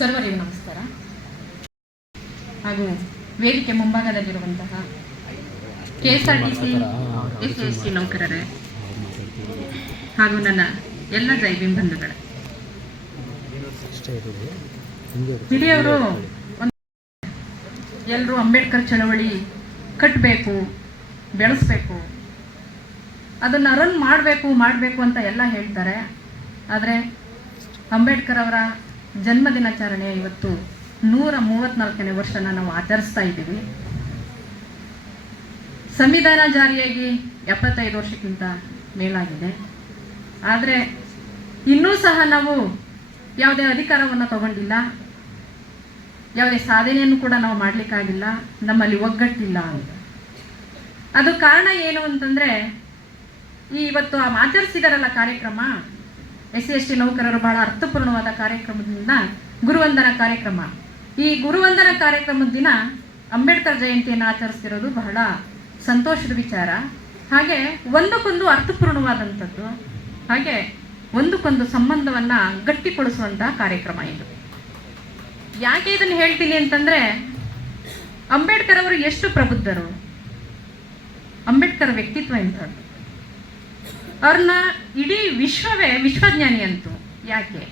ಸರ್ವರಿಗೂ ನಮಸ್ಕಾರ. ಹಾಗೂ ವೇದಿಕೆ ಮುಂಭಾಗದಲ್ಲಿರುವಂತಹ KSRTC SC ನೌಕರರೇ ಹಾಗೂ ನನ್ನ ಎಲ್ಲ ಡ್ರೈವಿಂಗ್ ಬಂಧುಗಳೇ, ಹಿರಿಯವರು ಎಲ್ಲರೂ ಅಂಬೇಡ್ಕರ್ ಚಳವಳಿ ಕಟ್ಟಬೇಕು, ಬೆಳೆಸಬೇಕು, ಅದನ್ನು ರನ್ ಮಾಡಬೇಕು ಅಂತ ಎಲ್ಲ ಹೇಳ್ತಾರೆ. ಆದರೆ ಅಂಬೇಡ್ಕರ್ ಅವರ ಜನ್ಮದಿನಾಚರಣೆ ಇವತ್ತು 134ನೇ ವರ್ಷನ ನಾವು ಆಚರಿಸ್ತಾ ಇದ್ದೀವಿ. ಸಂವಿಧಾನ ಜಾರಿಯಾಗಿ 75 ವರ್ಷಕ್ಕಿಂತ ಮೇಲಾಗಿದೆ. ಆದರೆ ಇನ್ನೂ ಸಹ ನಾವು ಯಾವುದೇ ಅಧಿಕಾರವನ್ನು ತಗೊಂಡಿಲ್ಲ, ಯಾವುದೇ ಸಾಧನೆಯನ್ನು ಕೂಡ ನಾವು ಮಾಡಲಿಕ್ಕಾಗಿಲ್ಲ, ನಮ್ಮಲ್ಲಿ ಒಗ್ಗಟ್ಟಿಲ್ಲ ಅಂತ. ಅದು ಕಾರಣ ಏನು ಅಂತಂದರೆ, ಇವತ್ತು ಆಚರಿಸಿದಾರಲ್ಲ ಕಾರ್ಯಕ್ರಮ, SC ನೌಕರರು ಬಹಳ ಅರ್ಥಪೂರ್ಣವಾದ ಕಾರ್ಯಕ್ರಮದಿಂದ ಗುರುವಂದನಾ ಕಾರ್ಯಕ್ರಮ. ಈ ಗುರುವಂದನಾ ಕಾರ್ಯಕ್ರಮದ ದಿನ ಅಂಬೇಡ್ಕರ್ ಜಯಂತಿಯನ್ನು ಆಚರಿಸ್ತಿರೋದು ಬಹಳ ಸಂತೋಷದ ವಿಚಾರ. ಹಾಗೆ ಒಂದಕ್ಕೊಂದು ಅರ್ಥಪೂರ್ಣವಾದಂಥದ್ದು, ಹಾಗೆ ಒಂದಕ್ಕೊಂದು ಸಂಬಂಧವನ್ನು ಗಟ್ಟಿಗೊಳಿಸುವಂತಹ ಕಾರ್ಯಕ್ರಮ ಇದು. ಯಾಕೆ ಇದನ್ನು ಹೇಳ್ತೀನಿ ಅಂತಂದರೆ, ಅಂಬೇಡ್ಕರ್ ಅವರು ಎಷ್ಟು ಪ್ರಬುದ್ಧರು, ಅಂಬೇಡ್ಕರ್ ವ್ಯಕ್ತಿತ್ವ ಎಂಥದ್ದು. ಅವ್ರನ್ನ ಇಡೀ ವಿಶ್ವವೇ ವಿಶ್ವಜ್ಞಾನಿ ಅಂತು. ಯಾಕೆ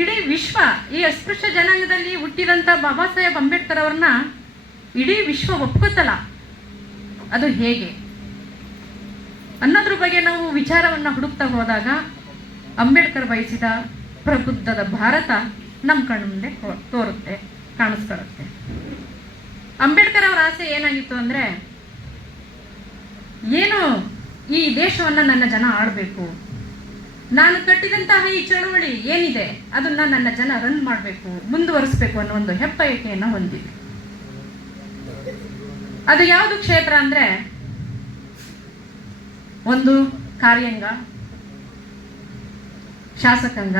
ಇಡೀ ವಿಶ್ವ, ಈ ಅಸ್ಪೃಶ್ಯ ಜನಾಂಗದಲ್ಲಿ ಹುಟ್ಟಿದಂಥ ಬಾಬಾ ಸಾಹೇಬ್ ಅಂಬೇಡ್ಕರ್ ಅವ್ರನ್ನ ಇಡೀ ವಿಶ್ವ ಒಪ್ಕೋತಲ್ಲ, ಅದು ಹೇಗೆ ಅನ್ನೋದ್ರ ಬಗ್ಗೆ ನಾವು ವಿಚಾರವನ್ನು ಹುಡುಕ್ತಾ ಹೋದಾಗ ಅಂಬೇಡ್ಕರ್ ಬಯಸಿದ ಪ್ರಬುದ್ಧದ ಭಾರತ ನಮ್ಮ ಕಣ್ಣು ಮುಂದೆ ತೋರುತ್ತೆ, ಕಾಣಿಸ್ಕೊಳ್ಳುತ್ತೆ. ಅಂಬೇಡ್ಕರ್ ಅವರ ಆಸೆ ಏನಾಗಿತ್ತು ಅಂದರೆ, ಏನು ಈ ದೇಶವನ್ನು ನನ್ನ ಜನ ಆಳಬೇಕು, ನಾನು ಕಟ್ಟಿದಂತಹ ಈ ಚಳವಳಿ ಏನಿದೆ ಅದನ್ನ ನನ್ನ ಜನ ರನ್ ಮಾಡಬೇಕು, ಮುಂದುವರಿಸಬೇಕು ಅನ್ನೋ ಒಂದು ಹೆಬ್ಬಯಕೆಯನ್ನು ಹೊಂದಿದೆ. ಅದು ಯಾವುದು ಕ್ಷೇತ್ರ ಅಂದರೆ, ಒಂದು ಕಾರ್ಯಾಂಗ, ಶಾಸಕಾಂಗ,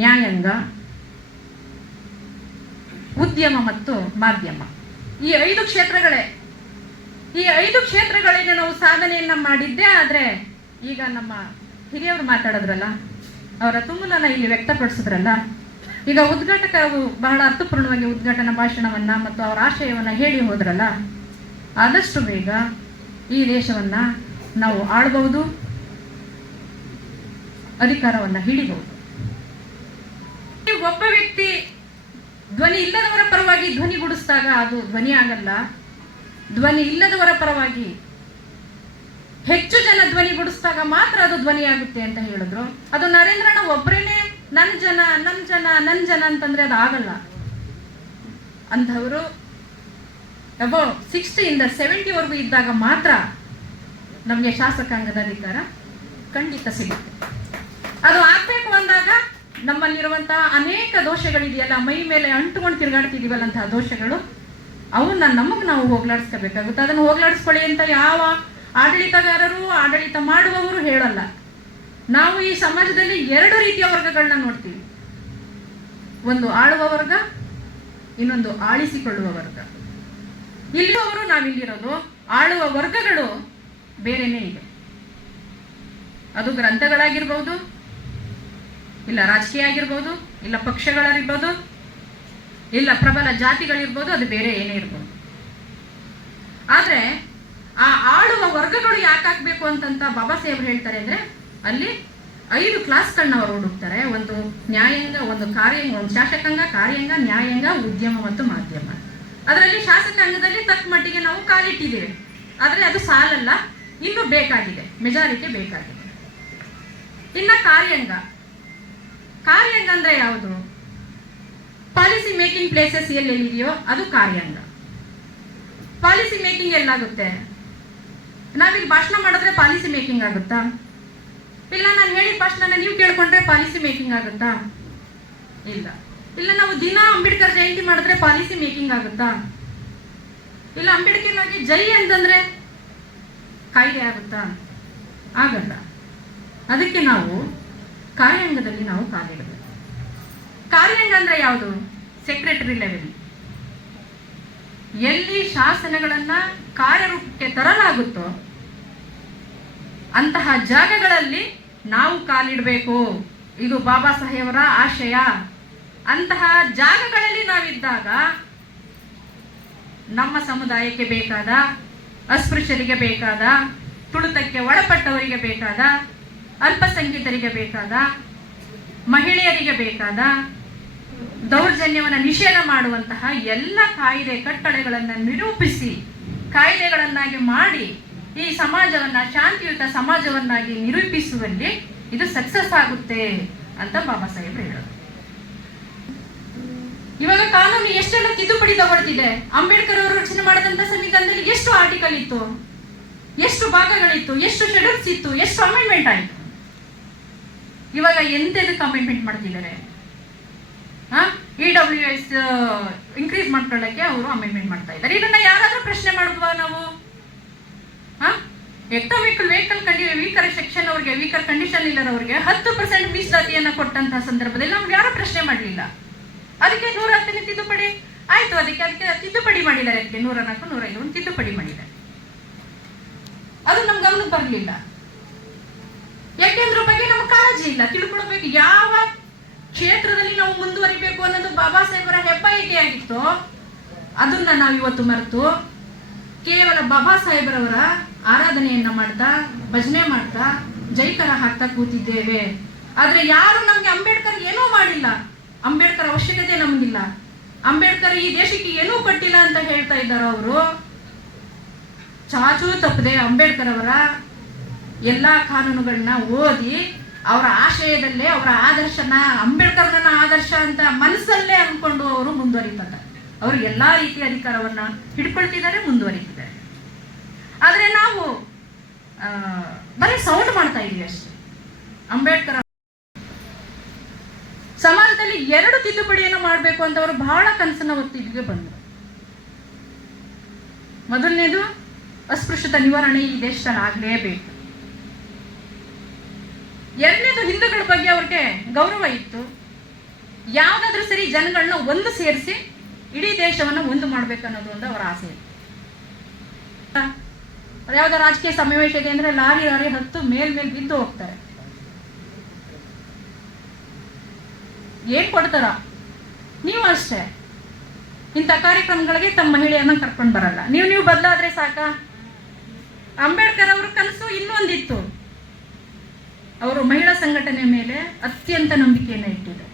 ನ್ಯಾಯಾಂಗ, ಉದ್ಯಮ ಮತ್ತು ಮಾಧ್ಯಮ. ಈ 5 ಕ್ಷೇತ್ರಗಳೇ. ಈ 5 ಕ್ಷೇತ್ರಗಳಲ್ಲಿ ನಾವು ಸಾಧನೆಯನ್ನ ಮಾಡಿದ್ದೇ. ಆದರೆ ಈಗ ನಮ್ಮ ಹಿರಿಯವರು ಮಾತಾಡಿದ್ರಲ್ಲ, ಅವರ ತುಮುಲನ್ನ ಇಲ್ಲಿ ವ್ಯಕ್ತಪಡಿಸಿದ್ರಲ್ಲ, ಈಗ ಉದ್ಘಾಟಕರು ಬಹಳ ಅರ್ಥಪೂರ್ಣವಾಗಿ ಉದ್ಘಾಟನಾ ಭಾಷಣವನ್ನ ಮತ್ತು ಅವರ ಆಶಯವನ್ನ ಹೇಳಿ ಹೋದ್ರಲ್ಲ, ಆದಷ್ಟು ಬೇಗ ಈ ದೇಶವನ್ನ ನಾವು ಆಳ್ಬಹುದು, ಅಧಿಕಾರವನ್ನ ಹಿಡಿಬಹುದು. ಒಬ್ಬ ವ್ಯಕ್ತಿ ಧ್ವನಿ ಇಲ್ಲದವರ ಪರವಾಗಿ ಧ್ವನಿಗೂಡಿಸಿದಾಗ ಅದು ಧ್ವನಿ ಆಗಲ್ಲ. ಧ್ವನಿ ಇಲ್ಲದವರ ಪರವಾಗಿ ಹೆಚ್ಚು ಜನ ಧ್ವನಿಗೂಡಿಸಿದಾಗ ಮಾತ್ರ ಅದು ಧ್ವನಿ ಆಗುತ್ತೆ ಅಂತ ಹೇಳಿದ್ರು. ಅದು ನರೇಂದ್ರನ ಒಬ್ಬರೇನೆ ನನ್ ಜನ ಅಂತಂದ್ರೆ ಅದು ಆಗಲ್ಲ. ಅಂಥವರು ಅಬೌವ್ 60 ಇಂದ 70ವರೆಗೂ ಇದ್ದಾಗ ಮಾತ್ರ ನಮಗೆ ಶಾಸಕಾಂಗದ ಅಧಿಕಾರ ಖಂಡಿತ ಸಿಗುತ್ತೆ. ಅದು ಆಗ್ಬೇಕು ಅಂದಾಗ ನಮ್ಮಲ್ಲಿರುವಂತಹ ಅನೇಕ ದೋಷಗಳಿದೆಯಲ್ಲ, ಮೈ ಮೇಲೆ ಅಂಟುಕೊಂಡು ತಿರುಗಾಡ್ತಿದೀವಲ್ಲ, ಅಂತಹ ದೋಷಗಳು ಅವನ್ನ ನಾವು ಹೋಗ್ಲಾಡಿಸ್ಕೋಬೇಕಾಗುತ್ತೆ. ಅದನ್ನು ಹೋಗ್ಲಾಡಿಸ್ಕೊಳ್ಳಿ ಅಂತ ಯಾವ ಆಡಳಿತಗಾರರು, ಆಡಳಿತ ಮಾಡುವವರು ಹೇಳಲ್ಲ. ನಾವು ಈ ಸಮಾಜದಲ್ಲಿ 2 ರೀತಿಯ ವರ್ಗಗಳನ್ನ ನೋಡ್ತೀವಿ. ಒಂದು ಆಳುವ ವರ್ಗ, ಇನ್ನೊಂದು ಆಳಿಸಿಕೊಳ್ಳುವ ವರ್ಗ. ಇಲ್ಲಿರುವವರು, ನಾವಿಲ್ಲಿರೋದು. ಆಳುವ ವರ್ಗಗಳು ಬೇರೆನೇ ಇದೆ. ಅದು ಗ್ರಂಥಗಳಾಗಿರ್ಬೋದು, ಇಲ್ಲ ರಾಜಕೀಯ ಆಗಿರ್ಬೋದು, ಇಲ್ಲ ಪಕ್ಷಗಳಿರ್ಬೋದು, ಇಲ್ಲ ಪ್ರಬಲ ಜಾತಿಗಳಿರ್ಬೋದು, ಅದು ಬೇರೆ ಏನೇ ಇರ್ಬೋದು. ಆದ್ರೆ ಆ ಆಳುವ ವರ್ಗಗಳು ಯಾಕಾಗಬೇಕು ಅಂತಂತ ಬಾಬಾ ಸಾಹೇಬ್ರು ಹೇಳ್ತಾರೆ ಅಂದ್ರೆ, ಅಲ್ಲಿ 5 ಕ್ಲಾಸ್ಗಳನ್ನ ಅವರು ಹುಡುಕ್ತಾರೆ. ಒಂದು ನ್ಯಾಯಾಂಗ, ಒಂದು ಕಾರ್ಯಾಂಗ, ಒಂದು ಶಾಸಕಾಂಗ, ಕಾರ್ಯಾಂಗ, ನ್ಯಾಯಾಂಗ, ಉದ್ಯಮ ಮತ್ತು ಮಾಧ್ಯಮ. ಅದರಲ್ಲಿ ಶಾಸಕಾಂಗದಲ್ಲಿ ತಕ್ಕ ಮಟ್ಟಿಗೆ ನಾವು ಕಾಲಿಟ್ಟಿದ್ದೇವೆ. ಆದರೆ ಅದು ಸಾಲಲ್ಲ, ಇನ್ನೂ ಬೇಕಾಗಿದೆ, ಮೆಜಾರಿಟಿ ಬೇಕಾಗಿದೆ. ಇನ್ನ ಕಾರ್ಯಾಂಗ ಅಂದ್ರೆ ಯಾವುದು? ಪಾಲಿಸಿ ಮೇಕಿಂಗ್ ಪ್ಲೇಸಸ್ ಎಲ್ಲೆಲ್ಲಿದೆಯೋ ಅದು ಕಾರ್ಯಾಂಗ. Policy making ಎಲ್ಲಾಗುತ್ತೆ? ನಾವೀಗ ಭಾಷಣ ಮಾಡಿದ್ರೆ ಪಾಲಿಸಿ ಮೇಕಿಂಗ್ ಆಗುತ್ತಾ? ಇಲ್ಲ ನಾನು ಹೇಳಿದ ಭಾಷಣ ನೀವು ಕೇಳ್ಕೊಂಡ್ರೆ ಪಾಲಿಸಿ ಮೇಕಿಂಗ್ ಆಗುತ್ತಾ? ಇಲ್ಲ. ಇಲ್ಲ ನಾವು ದಿನ ಅಂಬೇಡ್ಕರ್ ಜಯಂತಿ ಮಾಡಿದ್ರೆ ಪಾಲಿಸಿ ಮೇಕಿಂಗ್ ಆಗುತ್ತಾ? ಇಲ್ಲ ಅಂಬೇಡ್ಕರ್ ಜೈ ಅಂತಂದ್ರೆ ಕಾಯ್ದೆ ಆಗುತ್ತಾ? ಆಗಲ್ಲ. ಅದಕ್ಕೆ ನಾವು ಕಾರ್ಯಾಂಗದಲ್ಲಿ ನಾವು ಕಾಲಿಡಬೇಕು. ಕಾರ್ಯಾಂಗ ಅಂದ್ರೆ ಯಾವುದು? Secretary level. ಎಲ್ಲಿ ಶಾಸನಗಳನ್ನ ಕಾರ್ಯರೂಪಕ್ಕೆ ತರಲಾಗುತ್ತೋ ಅಂತಹ ಜಾಗಗಳಲ್ಲಿ ನಾವು ಕಾಲಿಡಬೇಕು. ಇದು ಬಾಬಾ ಸಾಹೇಬರ ಆಶಯ. ಅಂತಹ ಜಾಗಗಳಲ್ಲಿ ನಾವಿದ್ದಾಗ ನಮ್ಮ ಸಮುದಾಯಕ್ಕೆ ಬೇಕಾದ, ಅಸ್ಪೃಶ್ಯರಿಗೆ ಬೇಕಾದ, ತುಳಿತಕ್ಕೆ ಒಳಪಟ್ಟವರಿಗೆ ಬೇಕಾದ, ಅಲ್ಪಸಂಖ್ಯಾತರಿಗೆ ಬೇಕಾದ, ಮಹಿಳೆಯರಿಗೆ ಬೇಕಾದ ದೌರ್ಜನ್ಯವನ್ನು ನಿಷೇಧ ಮಾಡುವಂತಹ ಎಲ್ಲ ಕಾಯ್ದೆ ಕಟ್ಟಳೆಗಳನ್ನು ನಿರೂಪಿಸಿ ಕಾಯ್ದೆಗಳನ್ನಾಗಿ ಮಾಡಿ ಈ ಸಮಾಜವನ್ನ ಶಾಂತಿಯುತ ಸಮಾಜವನ್ನಾಗಿ ನಿರೂಪಿಸುವಲ್ಲಿ ಇದು ಸಕ್ಸಸ್ ಆಗುತ್ತೆ ಅಂತ ಬಾಬಾ ಸಾಹೇಬ್ ಹೇಳೋದು. ಇವಾಗ ಕಾನೂನು ಎಷ್ಟೆಲ್ಲ ತಿದ್ದುಪಡಿ ತಗೊಳ್ತಿದೆ. ಅಂಬೇಡ್ಕರ್ ಅವರು ರಚನೆ ಮಾಡಿದಂತ ಸಂವಿಧಾನದಲ್ಲಿ ಎಷ್ಟು ಆರ್ಟಿಕಲ್ ಇತ್ತು, ಎಷ್ಟು ಭಾಗಗಳಿತ್ತು, ಎಷ್ಟು ಶೆಡ್ಯೂಲ್ಸ್ ಇತ್ತು, ಎಷ್ಟು ಅಮೆಂಡ್ಮೆಂಟ್ ಆಯಿತು. ಇವಾಗ ಎಂತೆದಕ್ಕೆ ಅಮೆಂಡ್ಮೆಂಟ್ ಮಾಡ್ತಿದ್ದಾರೆ? EWS ಇನ್ಕ್ರೀಸ್ ಮಾಡ್ಕೊಳ್ಳಕ್ಕೆ ಅವರು ಅಮೆಂಡ್ಮೆಂಟ್ ಮಾಡ್ತಾ ಇದ್ದಾರೆ. ಇದನ್ನ ಯಾರಾದ್ರೂ ಪ್ರಶ್ನೆ ಮಾಡಿದ್ವಾ ನಾವು? ವೀಕರ್ ಸೆಕ್ಷನ್ ಅವ್ರಿಗೆ, ವೀಕರ್ ಕಂಡೀಷನ್ ಇಲ್ಲರವ್ರಿಗೆ 10% ಮೀಸಲಾತಿಯನ್ನ ಕೊಟ್ಟಂತಹ ಸಂದರ್ಭದಲ್ಲಿ ನಾವು ಯಾರು ಪ್ರಶ್ನೆ ಮಾಡಲಿಲ್ಲ. ಅದಕ್ಕೆ 110 ತಿದ್ದುಪಡಿ ಆಯ್ತು, ಅದಕ್ಕೆ ತಿದ್ದುಪಡಿ ಮಾಡಿದ್ದಾರೆ. ಅದಕ್ಕೆ 104, 105 ತಿದ್ದುಪಡಿ ಮಾಡಿದ್ದಾರೆ. ಅದು ನಮ್ ಗಮನಕ್ಕೆ ಬರಲಿಲ್ಲ. ಯಾಕೆಂದ್ರ ಬಗ್ಗೆ ನಮ್ಗೆ ಕಾಳಜಿ ಇಲ್ಲ, ತಿಳ್ಕೊಳ್ಬೇಕು. ಯಾವ ಕ್ಷೇತ್ರದಲ್ಲಿ ನಾವು ಮುಂದುವರಿಬೇಕು ಅನ್ನೋದು ಬಾಬಾ ಸಾಹೇಬರ ಹೆಬ್ಬಯಕೆಯಾಗಿತ್ತು, ಅದನ್ನ ನಾವು ಇವತ್ತು ಮರೆತು ಕೇವಲ ಬಾಬಾ ಸಾಹೇಬರವರ ಆರಾಧನೆಯನ್ನ ಮಾಡ್ತಾ, ಭಜನೆ ಮಾಡ್ತಾ, ಜೈಕರ ಹಾಕ್ತಾ ಕೂತಿದ್ದೇವೆ. ಆದ್ರೆ ಯಾರು ನಮ್ಗೆ ಅಂಬೇಡ್ಕರ್ ಏನೂ ಮಾಡಿಲ್ಲ, ಅಂಬೇಡ್ಕರ್ ಅವಶ್ಯಕತೆ ನಮ್ಗಿಲ್ಲ, ಅಂಬೇಡ್ಕರ್ ಈ ದೇಶಕ್ಕೆ ಏನೂ ಕೊಟ್ಟಿಲ್ಲ ಅಂತ ಹೇಳ್ತಾ ಇದ್ದಾರೆ ಅವರು. ಚಾಚೂ ತಪ್ಪದೆ ಅಂಬೇಡ್ಕರ್ ಅವರ ಎಲ್ಲಾ ಕಾನೂನುಗಳನ್ನ ಓದಿ ಅವರ ಆಶಯದಲ್ಲೇ ಅವರ ಆದರ್ಶನ, ಅಂಬೇಡ್ಕರ್ನ ಆದರ್ಶ ಅಂತ ಮನಸ್ಸಲ್ಲೇ ಅನ್ಕೊಂಡು ಅವರು ಮುಂದುವರಿತಾರೆ. ಅವರು ಎಲ್ಲಾ ರೀತಿಯ ಅಧಿಕಾರವನ್ನ ಹಿಡ್ಕೊಳ್ತಿದ್ದಾರೆ, ಮುಂದುವರಿತಿದ್ದಾರೆ. ಆದ್ರೆ ನಾವು ಬರೀ ಸೌಂಡ್ ಮಾಡ್ತಾ ಇದೀವಿ ಅಷ್ಟೇ. ಅಂಬೇಡ್ಕರ್ ಸಮಾಜದಲ್ಲಿ 2 ತಿದ್ದುಪಡಿಯನ್ನು ಮಾಡಬೇಕು ಅಂತ ಅವರು ಬಹಳ ಕನಸನ್ನ ಒತ್ತಿಗೆ ಬಂದರು. ಮೊದಲನೇದು ಅಸ್ಪೃಶ್ಯತೆ ನಿವಾರಣೆ ಈ ದೇಶದಲ್ಲಿ ಆಗಲೇಬೇಕು. ಎರಡನೇದು ಹಿಂದೂಗಳ ಬಗ್ಗೆ ಅವ್ರಿಗೆ ಗೌರವ ಇತ್ತು. ಯಾವ್ದಾದ್ರೂ ಸರಿ ಜನಗಳನ್ನ ಒಂದು ಸೇರಿಸಿ ಇಡೀ ದೇಶವನ್ನ ಒಂದು ಮಾಡ್ಬೇಕು ಅನ್ನೋದು ಒಂದು ಅವರ ಆಸೆ ಇತ್ತು. ಯಾವ್ದೋ ರಾಜಕೀಯ ಸಮಾವೇಶ ಇದೆ ಅಂದ್ರೆ ಲಾರಿ ಹತ್ತು ಮೇಲ್ ಬಿದ್ದು ಹೋಗ್ತಾರೆ. ಏನ್ ಕೊಡ್ತಾರ? ನೀವು ಅಷ್ಟೇ ಇಂಥ ಕಾರ್ಯಕ್ರಮಗಳಿಗೆ ತಮ್ಮ ಮಹಿಳೆಯನ್ನ ಕರ್ಕೊಂಡು ಬರಲ್ಲ. ನೀವು ಬದಲಾದ್ರೆ ಸಾಕ. ಅಂಬೇಡ್ಕರ್ ಅವ್ರ ಕನಸು ಇನ್ನೊಂದಿತ್ತು. ಅವರು ಮಹಿಳಾ ಸಂಘಟನೆ ಮೇಲೆ ಅತ್ಯಂತ ನಂಬಿಕೆಯನ್ನು ಇಟ್ಟಿದ್ದಾರೆ.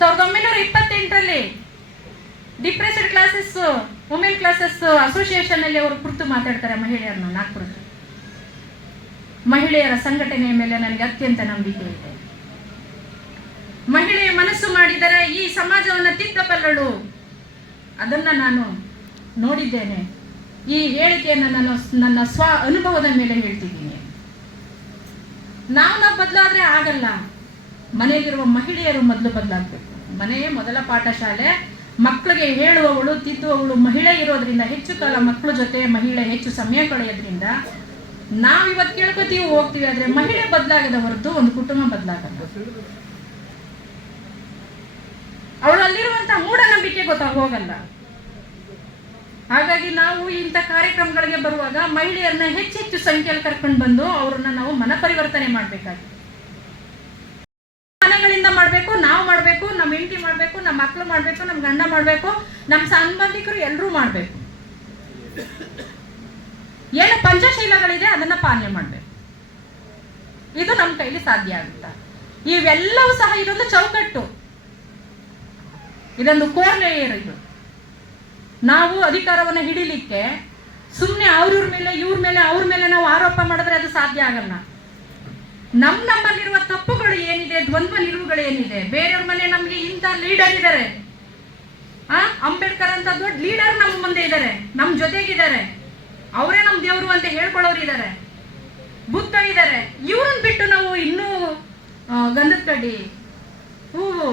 1928ರಲ್ಲಿ depressed classes, women classes association ಅಲ್ಲಿ ಅವರು ಕುರಿತು ಮಾತಾಡ್ತಾರೆ ಮಹಿಳೆಯರನ್ನ. ನಾಗ್ಪುರದ ಮಹಿಳೆಯರ ಸಂಘಟನೆಯ ಮೇಲೆ ನನಗೆ ಅತ್ಯಂತ ನಂಬಿಕೆ ಇದೆ. ಮಹಿಳೆಯ ಮನಸ್ಸು ಮಾಡಿದರೆ ಈ ಸಮಾಜವನ್ನು ತಿದ್ದಬಲ್ಲಳು. ಅದನ್ನ ನಾನು ನೋಡಿದ್ದೇನೆ. ಈ ಹೇಳಿಕೆಯನ್ನು ನಾನು ನನ್ನ ಸ್ವ ಅನುಭವದ ಮೇಲೆ ಹೇಳ್ತಿದ್ದೀನಿ. ನಾವು ಬದಲಾದ್ರೆ ಆಗಲ್ಲ. ಮನೆಯಲ್ಲಿರುವ ಮಹಿಳೆಯರು ಮೊದಲು ಬದಲಾಗಬೇಕು. ಮನೆಯೇ ಮೊದಲ ಪಾಠಶಾಲೆ. ಮಕ್ಕಳಿಗೆ ಹೇಳುವವಳು, ತಿದ್ದುವವಳು ಮಹಿಳೆ ಇರೋದ್ರಿಂದ, ಹೆಚ್ಚು ಕಾಲ ಮಕ್ಕಳ ಜೊತೆ ಮಹಿಳೆ ಹೆಚ್ಚು ಸಮಯ ಕಳೆಯೋದ್ರಿಂದ ನಾವಿವತ್ತು ಕೇಳ್ಕೊತೀವಿ, ಹೋಗ್ತೀವಿ. ಆದ್ರೆ ಮಹಿಳೆ ಬದಲಾಗದ ಹೊರತು ಒಂದು ಕುಟುಂಬ ಬದಲಾಗಲ್ಲ. ಅವಳು ಅಲ್ಲಿರುವಂತಹ ಮೂಢನಂಬಿಕೆ ಹೋಗಲ್ಲ. ಹಾಗಾಗಿ ನಾವು ಇಂಥ ಕಾರ್ಯಕ್ರಮಗಳಿಗೆ ಬರುವಾಗ ಮಹಿಳೆಯರನ್ನ ಹೆಚ್ಚೆಚ್ಚು ಸಂಖ್ಯೆಯಲ್ಲಿ ಕರ್ಕೊಂಡು ಬಂದು ಅವ್ರನ್ನ ನಾವು ಮನಪರಿವರ್ತನೆ ಮಾಡ್ಬೇಕಾಗಿ, ಮನೆಗಳಿಂದ ಮಾಡ್ಬೇಕು, ನಾವು ಮಾಡ್ಬೇಕು, ನಮ್ಮ ಹೆಂಡತಿ ಮಾಡ್ಬೇಕು, ನಮ್ಮ ಮಕ್ಕಳು ಮಾಡ್ಬೇಕು, ನಮ್ಮ ಗಂಡ ಮಾಡ್ಬೇಕು, ನಮ್ಮ ಸಂಬಂಧಿಕರು ಎಲ್ಲರೂ ಮಾಡ್ಬೇಕು. ಏನು ಪಂಚಶೀಲಗಳಿದೆ ಅದನ್ನ ಪಾಲನೆ ಮಾಡ್ಬೇಕು. ಇದು ನಮ್ಮ ಕೈಲಿ ಸಾಧ್ಯ ಆಗುತ್ತಾ? ಇವೆಲ್ಲವೂ ಸಹ ಇದೊಂದು ಚೌಕಟ್ಟು, ಇದೊಂದು ಕೋರ್ ಲೇಯರ್. ಇದು ನಾವು ಅಧಿಕಾರವನ್ನು ಹಿಡಿಲಿಕ್ಕೆ ಸುಮ್ಮನೆ ಅವ್ರ ಮೇಲೆ ಇವ್ರ ಮೇಲೆ ಅವ್ರ ಮೇಲೆ ನಾವು ಆರೋಪ ಮಾಡಿದ್ರೆ ಅದು ಸಾಧ್ಯ ಆಗಲ್ಲ. ನಮ್ಮಲ್ಲಿರುವ ತಪ್ಪುಗಳು ಏನಿದೆ, ದ್ವಂದ್ವ ನಿಲುವುಗಳು ಏನಿದೆ, ಬೇರೆಯವ್ರ ಮನೆ ನಮ್ಗೆ ಇಂಥ ಲೀಡರ್ ಇದ್ದಾರೆ, ಅಂಬೇಡ್ಕರ್ ಅಂತ ದೊಡ್ಡ ಲೀಡರ್ ನಮ್ಮ ಮುಂದೆ ಇದ್ದಾರೆ, ನಮ್ಮ ಜೊತೆಗಿದ್ದಾರೆ, ಅವರೇ ನಮ್ಮ ದೇವರು ಅಂತ ಹೇಳ್ಕೊಳ್ಳೋರು ಇದ್ದಾರೆ, ಬುದ್ಧ ಇದ್ದಾರೆ. ಇವ್ರನ್ನ ಬಿಟ್ಟು ನಾವು ಇನ್ನೂ ಗಂಧದ ಕಡ್ಡಿ, ಹೂವು,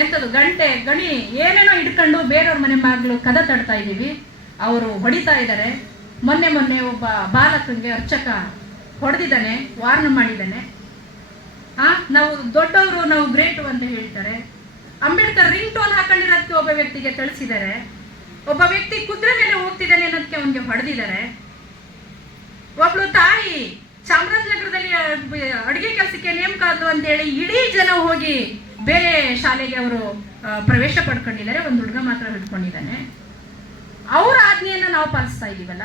ಎಂಥದ್ದು ಗಂಟೆ, ಗಣಿ ಏನೇನೋ ಹಿಡ್ಕೊಂಡು ಬೇರೆಯವ್ರ ಮನೆ ಮಗಳು ಕದ ತಡ್ತಾ ಇದ್ದೀವಿ. ಅವರು ಹೊಡಿತಾ ಇದ್ದಾರೆ. ಮೊನ್ನೆ ಒಬ್ಬ ಬಾಲಕಂಗೆ ಅರ್ಚಕ ಹೊಡೆದಿದ್ದಾನೆ, ವಾರ್ನ್ ಮಾಡಿದ್ದಾನೆ. ನಾವು ದೊಡ್ಡವರು, ನಾವು ಗ್ರೇಟು ಅಂತ ಹೇಳ್ತಾರೆ. ಅಂಬೇಡ್ಕರ್ ರಿಂಗ್ ಟೋನ್ ಹಾಕೊಂಡಿರೋದಕ್ಕೆ ಒಬ್ಬ ವ್ಯಕ್ತಿಗೆ ತಿಳಿಸಿದ್ದಾರೆ. ಒಬ್ಬ ವ್ಯಕ್ತಿ ಕುದುರೆ ಮೇಲೆ ಹೋಗ್ತಿದ್ದಾನೆ ಅನ್ನೋದಕ್ಕೆ ಅವನಿಗೆ ಹೊಡೆದಿದ್ದಾರೆ. ಒಬ್ಳು ತಾಯಿ ಚಾಮರಾಜನಗರದಲ್ಲಿ ಅಡುಗೆ ಕೆಲಸಕ್ಕೆ ನೇಮಕ ಆದ್ಲು ಅಂತೇಳಿ ಇಡೀ ಜನ ಹೋಗಿ ಬೇರೆ ಶಾಲೆಗೆ ಅವರು ಪ್ರವೇಶ ಪಡ್ಕೊಂಡಿದ್ದಾರೆ. ಒಂದು ಹುಡುಗ ಮಾತ್ರ ಹಿಡ್ಕೊಂಡಿದ್ದಾನೆ. ಅವ್ರ ಆಜ್ಞೆಯನ್ನ ನಾವು ಪಾಲಿಸ್ತಾ ಇದೀವಲ್ಲ,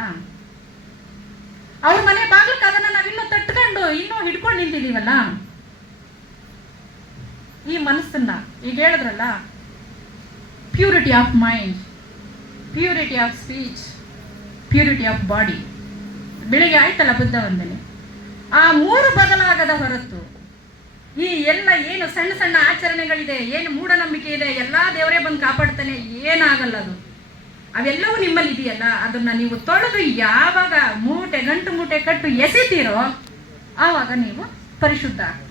ಅವ್ರ ಮನೆ ಬಾಗ್ಲಕ್ಕೆ ಅದನ್ನ ನಾವಿನ್ನೂ ತಟ್ಕೊಂಡು ಇನ್ನೂ ಹಿಡ್ಕೊಂಡು ನಿಂತಿದೀವಲ್ಲ. ಈ ಮನಸ್ಸನ್ನ ಈಗ ಹೇಳಿದ್ರಲ್ಲ, purity of mind, purity of speech, purity of body. ಬೆಳಿಗ್ಗೆ ಆಯ್ತಲ್ಲ ಬುದ್ಧ ವಂದನೆ, ಆ ಮೂರು ಬದಲಾಗದ ಹೊರತು ಈ ಎಲ್ಲ ಏನು ಸಣ್ಣ ಸಣ್ಣ ಆಚರಣೆಗಳಿದೆ, ಏನು ಮೂಢನಂಬಿಕೆ ಇದೆ, ಎಲ್ಲಾ ದೇವರೇ ಬಂದು ಕಾಪಾಡ್ತಾನೆ, ಏನಾಗಲ್ಲ ಅದು. ಅವೆಲ್ಲವೂ ನಿಮ್ಮಲ್ಲಿ ಇದೆಯಲ್ಲ, ಅದನ್ನ ನೀವು ತೊಳೆದು ಯಾವಾಗ ಗಂಟು ಮೂಟೆ ಕಟ್ಟು ಎಸಿತೀರೋ ಆವಾಗ ನೀವು ಪರಿಶುದ್ಧ ಆಗ್ತೀರಿ.